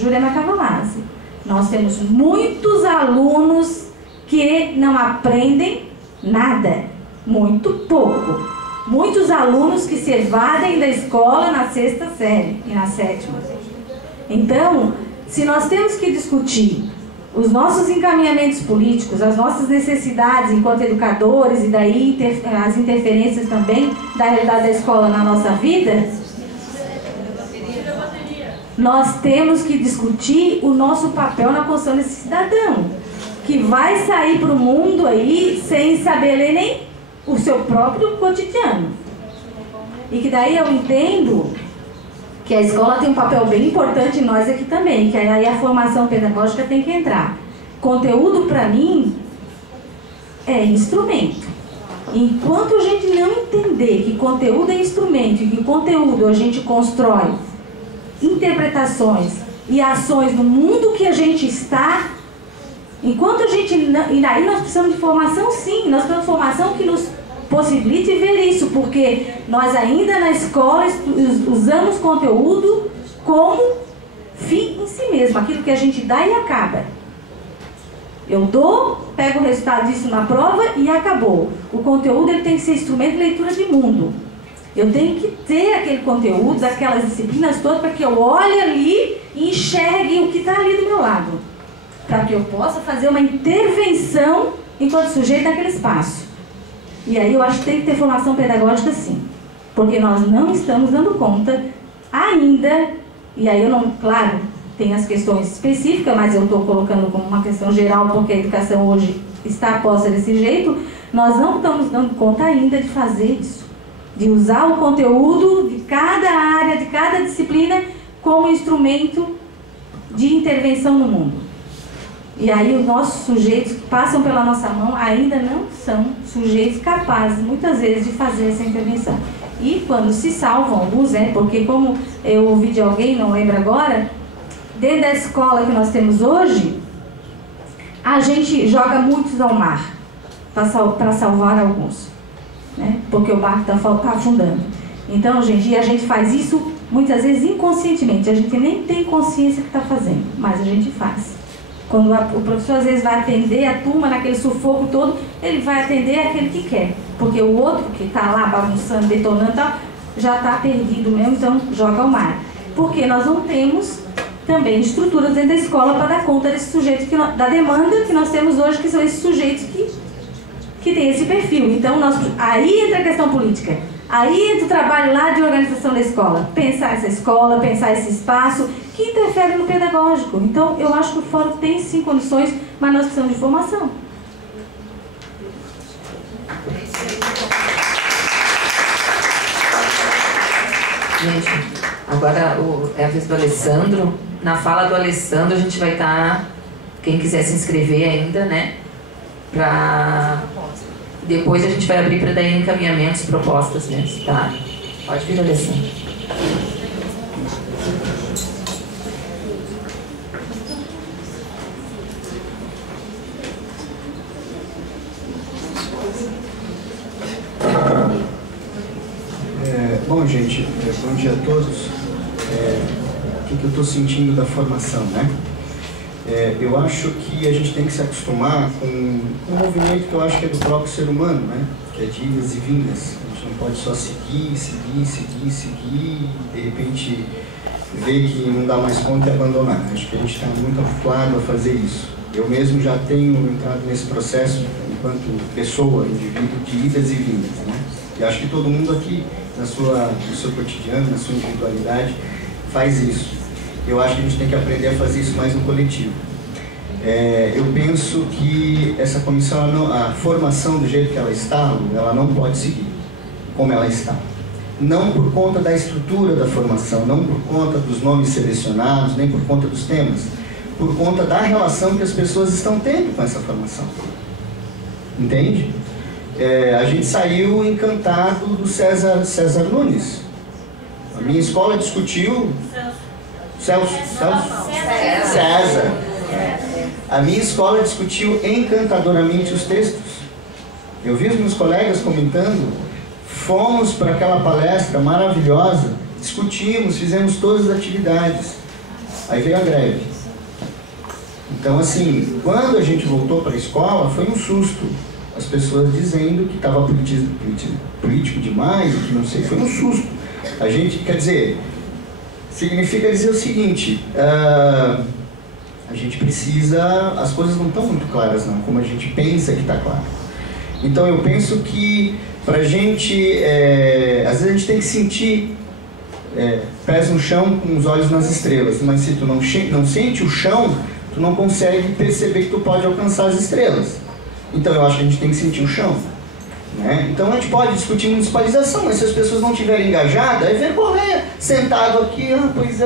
Jurema Cavalazzi. Nós temos muitos alunos que não aprendem nada, muito pouco. Muitos alunos que se evadem da escola na 6ª série e na 7ª. Então, se nós temos que discutir os nossos encaminhamentos políticos, as nossas necessidades enquanto educadores e daí as interferências também da realidade da escola na nossa vida, nós temos que discutir o nosso papel na construção desse cidadão, que vai sair para o mundo aí sem saber ler nem o seu próprio cotidiano. E que daí eu entendo que a escola tem um papel bem importante em nós aqui também, que aí a formação pedagógica tem que entrar. Conteúdo, para mim, é instrumento. Enquanto a gente não entender que conteúdo é instrumento e que conteúdo a gente constrói interpretações e ações no mundo que a gente está, enquanto a gente não... E daí nós precisamos de formação, sim, nós precisamos de formação que nos possibilite ver isso, porque nós ainda na escola usamos conteúdo como fim em si mesmo, aquilo que a gente dá e acaba. Eu dou, pego o resultado disso na prova e acabou. O conteúdo ele tem que ser instrumento de leitura de mundo. Eu tenho que ter aquele conteúdo, aquelas disciplinas todas, para que eu olhe ali e enxergue o que está ali do meu lado, para que eu possa fazer uma intervenção enquanto sujeito naquele espaço. E aí eu acho que tem que ter formação pedagógica, sim, porque nós não estamos dando conta ainda, e aí eu não, claro, tem as questões específicas, mas eu estou colocando como uma questão geral, porque a educação hoje está posta desse jeito, nós não estamos dando conta ainda de fazer isso, de usar o conteúdo de cada área, de cada disciplina, como instrumento de intervenção no mundo. E aí os nossos sujeitos que passam pela nossa mão ainda não são sujeitos capazes, muitas vezes, de fazer essa intervenção. E quando se salvam alguns, porque como eu ouvi de alguém, não lembro agora, dentro da escola que nós temos hoje, a gente joga muitos ao mar para salvar alguns, né? Porque o barco está afundando. Então, gente, e a gente faz isso muitas vezes inconscientemente, a gente nem tem consciência que está fazendo, mas a gente faz. Quando o professor às vezes vai atender a turma naquele sufoco todo, ele vai atender aquele que quer. Porque o outro que está lá bagunçando, detonando, tal, já está perdido mesmo, então joga ao mar. Porque nós não temos também estruturas dentro da escola para dar conta desse sujeito, da demanda que nós temos hoje, que são esses sujeitos que têm esse perfil. Então, aí entra a questão política. Aí entra o trabalho lá de organização da escola. Pensar essa escola, pensar esse espaço, que interfere no pedagógico. Então, eu acho que o fórum tem sim condições, mas nós precisamos de formação. Gente, agora é a vez do Alessandro. Na fala do Alessandro, a gente vai estar, quem quiser se inscrever ainda, né? Depois a gente vai abrir para dar encaminhamentos, propostas, né? Tá? Pode vir, Alessandro. Bom, gente, bom dia a todos. O que eu estou sentindo da formação, né? Eu acho que a gente tem que se acostumar com um movimento que eu acho que é do próprio ser humano, né? Que é de idas e vindas. A gente não pode só seguir, e de repente ver que não dá mais conta e abandonar. Acho que a gente está muito habituado a fazer isso. Eu mesmo já tenho entrado nesse processo enquanto pessoa, indivíduo, de idas e vindas, né? E acho que todo mundo aqui, no seu cotidiano, na sua individualidade, faz isso. Eu acho que a gente tem que aprender a fazer isso mais no coletivo. Eu penso que essa comissão, a formação do jeito que ela está, ela não pode seguir como ela está. Não por conta da estrutura da formação, não por conta dos nomes selecionados, nem por conta dos temas, por conta da relação que as pessoas estão tendo com essa formação. Entende? A gente saiu encantado do César Nunes. A minha escola discutiu... César. A minha escola discutiu encantadoramente os textos. Eu vi os meus colegas comentando, fomos para aquela palestra maravilhosa, discutimos, fizemos todas as atividades. Aí veio a greve. Então, assim, quando a gente voltou para a escola, foi um susto. As pessoas dizendo que estava político demais, que não sei, foi um susto. A gente, quer dizer, significa dizer o seguinte, a gente precisa, as coisas não estão muito claras não, como a gente pensa que está claro. Então eu penso que pra gente, às vezes a gente tem que sentir pés no chão com os olhos nas estrelas, mas se tu não sente o chão, tu não consegue perceber que tu pode alcançar as estrelas. Então eu acho que a gente tem que sentir o chão, né? Então a gente pode discutir municipalização, mas se as pessoas não estiverem engajadas, aí vem correr sentado aqui, pois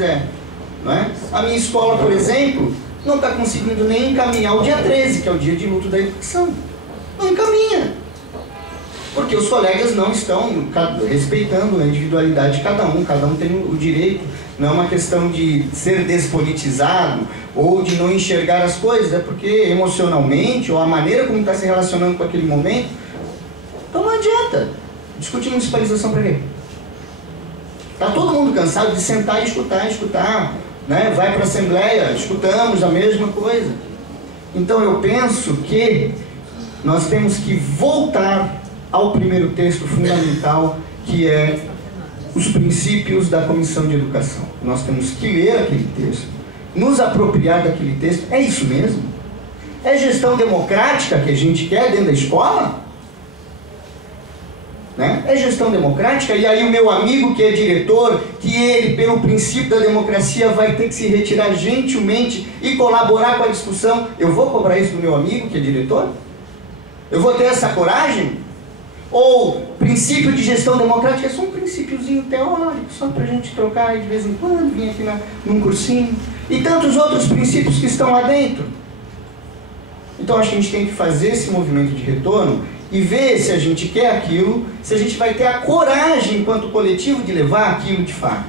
é. Não é? A minha escola, por exemplo, não está conseguindo nem encaminhar o dia 13, que é o dia de luto da educação. Não encaminha. Porque os colegas não estão respeitando a individualidade de cada um tem o direito, não é uma questão de ser despolitizado ou de não enxergar as coisas, é porque emocionalmente ou a maneira como está se relacionando com aquele momento, então não adianta discutir municipalização para quê? Está todo mundo cansado de sentar e escutar, né? Vai para a Assembleia, escutamos a mesma coisa. Então eu penso que nós temos que voltar ao primeiro texto fundamental, que é os princípios da Comissão de Educação. Nós temos que ler aquele texto, nos apropriar daquele texto. É isso mesmo? É gestão democrática que a gente quer dentro da escola? Né? É gestão democrática? E aí o meu amigo que é diretor, que ele, pelo princípio da democracia, vai ter que se retirar gentilmente e colaborar com a discussão. Eu vou cobrar isso do meu amigo que é diretor? Eu vou ter essa coragem? Ou princípio de gestão democrática é só um princípiozinho teórico, só para a gente trocar de vez em quando, vir aqui num cursinho. E tantos outros princípios que estão lá dentro. Então acho que a gente tem que fazer esse movimento de retorno e ver se a gente quer aquilo, se a gente vai ter a coragem, enquanto coletivo, de levar aquilo de fato.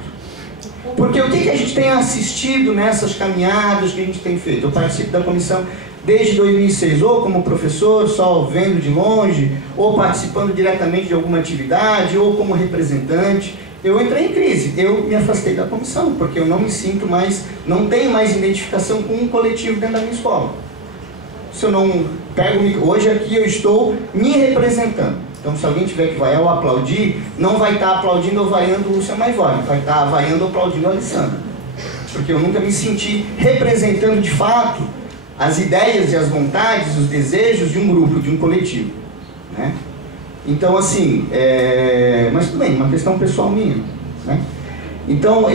Porque o que a gente tem assistido nessas caminhadas que a gente tem feito? Eu participo da comissão desde 2006, ou como professor, só vendo de longe, ou participando diretamente de alguma atividade, ou como representante. Eu entrei em crise, eu me afastei da comissão, porque eu não me sinto mais, não tenho mais identificação com um coletivo dentro da minha escola. Se eu não pego, hoje aqui eu estou me representando. Então se alguém tiver que vaiar ou aplaudir, não vai estar aplaudindo ou vaiando o Luciano Maivone, vai estar vaiando ou aplaudindo o Alessandro. Porque eu nunca me senti representando de fato as ideias e as vontades, os desejos de um grupo, de um coletivo, né? Então, assim, mas tudo bem, uma questão pessoal minha, né? Então,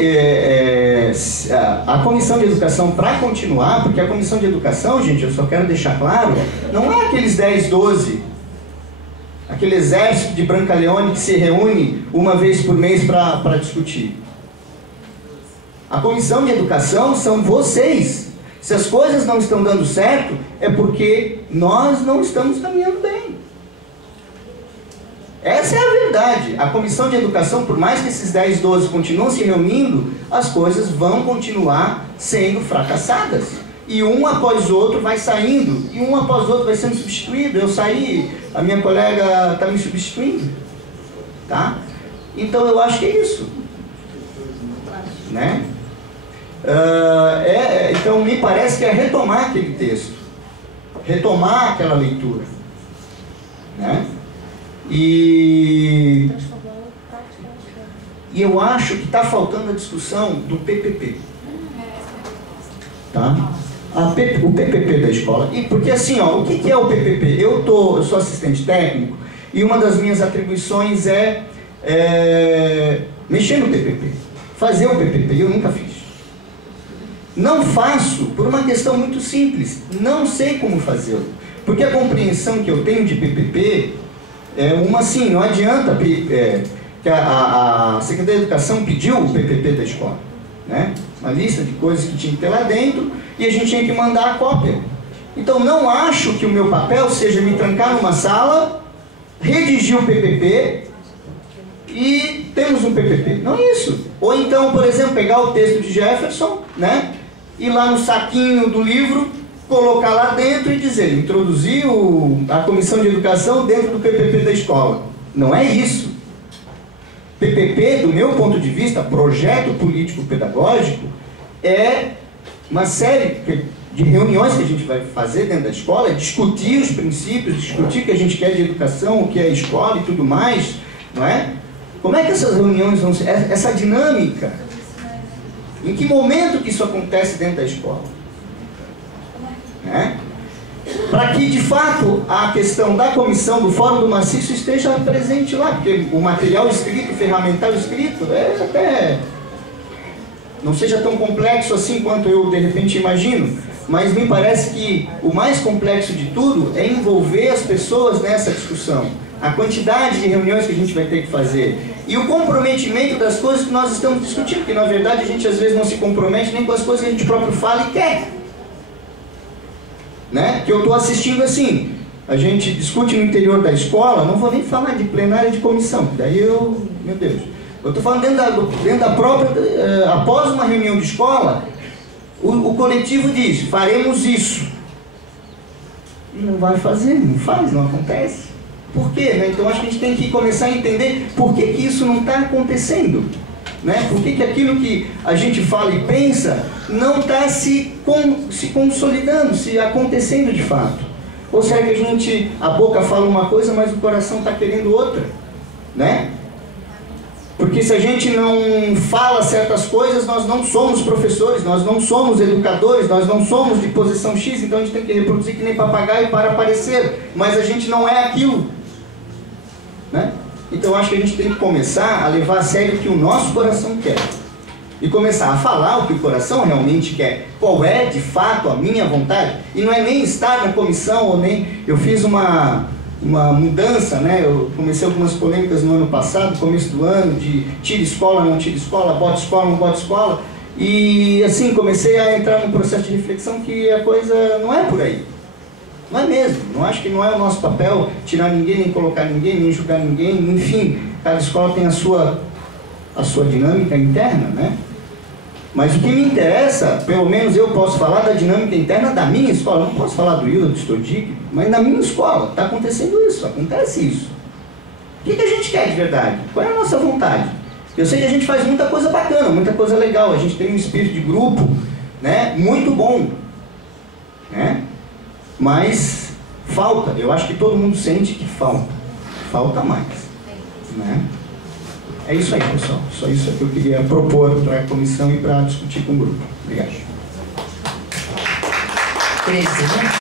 a Comissão de Educação, para continuar, porque a Comissão de Educação, gente, eu só quero deixar claro, não é aqueles 10, 12, aquele exército de Brancaleone que se reúne uma vez por mês para discutir. A Comissão de Educação são vocês. Se as coisas não estão dando certo, é porque nós não estamos caminhando bem. Essa é a verdade. A Comissão de Educação, por mais que esses 10, 12 continuem se reunindo, as coisas vão continuar sendo fracassadas. E um após o outro vai saindo, e um após o outro vai sendo substituído. Eu saí, a minha colega está me substituindo. Tá? Então eu acho que é isso. Né? Então me parece que é retomar aquele texto, retomar aquela leitura, né? E eu acho que está faltando a discussão do PPP, tá? O PPP da escola. E porque assim, ó, o que é o PPP? Eu sou assistente técnico e uma das minhas atribuições é mexer no PPP, fazer o PPP. Eu nunca fiz. Não faço por uma questão muito simples, não sei como fazê-lo. Porque a compreensão que eu tenho de PPP é uma assim, não adianta que a Secretaria de Educação pediu o PPP da escola, né? Uma lista de coisas que tinha que ter lá dentro e a gente tinha que mandar a cópia. Então não acho que o meu papel seja me trancar numa sala, redigir o PPP e temos um PPP. Não é isso. Ou então, por exemplo, pegar o texto de Jefferson, né? Ir lá no saquinho do livro, colocar lá dentro e dizer, introduzir a Comissão de Educação dentro do PPP da escola. Não é isso. PPP, do meu ponto de vista, projeto político-pedagógico, é uma série de reuniões que a gente vai fazer dentro da escola, é discutir os princípios, discutir o que a gente quer de educação, o que é a escola e tudo mais, não é? Como é que essas reuniões vão ser? Essa dinâmica, em que momento que isso acontece dentro da escola? Né? Para que, de fato, a questão da comissão do Fórum do Maciço esteja presente lá, porque o material escrito, o ferramental escrito, até não seja tão complexo assim quanto eu, de repente, imagino, mas me parece que o mais complexo de tudo é envolver as pessoas nessa discussão, a quantidade de reuniões que a gente vai ter que fazer e o comprometimento das coisas que nós estamos discutindo, porque, na verdade, a gente às vezes não se compromete nem com as coisas que a gente próprio fala e quer. Né? Que eu estou assistindo assim, a gente discute no interior da escola, não vou nem falar de plenária de comissão, daí meu Deus, eu estou falando dentro da própria, após uma reunião de escola, o coletivo diz, faremos isso, e não vai fazer, não faz, não acontece. Por quê? Né? Então acho que a gente tem que começar a entender por que isso não está acontecendo. Né? Por que aquilo que a gente fala e pensa não está se consolidando, se acontecendo de fato? Ou será que a boca fala uma coisa, mas o coração está querendo outra? Né? Porque se a gente não fala certas coisas, nós não somos professores, nós não somos educadores, nós não somos de posição X, então a gente tem que reproduzir que nem papagaio para aparecer, mas a gente não é aquilo. Né? Então acho que a gente tem que começar a levar a sério o que o nosso coração quer. E começar a falar o que o coração realmente quer. Qual é, de fato, a minha vontade. E não é nem estar na comissão, ou nem... Eu fiz uma mudança, né? Eu comecei algumas polêmicas no ano passado, começo do ano, de tira escola, não tira escola, bota escola, não bota escola. E assim, comecei a entrar num processo de reflexão que a coisa não é por aí. Não é mesmo, não acho que não é o nosso papel tirar ninguém, nem colocar ninguém, nem julgar ninguém, enfim, cada escola tem a sua dinâmica interna, né? Mas o que me interessa, pelo menos eu posso falar da dinâmica interna da minha escola, não posso falar do Hilda, do Stodic, mas na minha escola está acontecendo isso, acontece isso. O que a gente quer de verdade? Qual é a nossa vontade? Eu sei que a gente faz muita coisa bacana, muita coisa legal, a gente tem um espírito de grupo, né, muito bom, né? Mas falta, eu acho que todo mundo sente que falta mais, né? É isso aí, pessoal, só isso que eu queria propor para a comissão e para discutir com o grupo. Obrigado.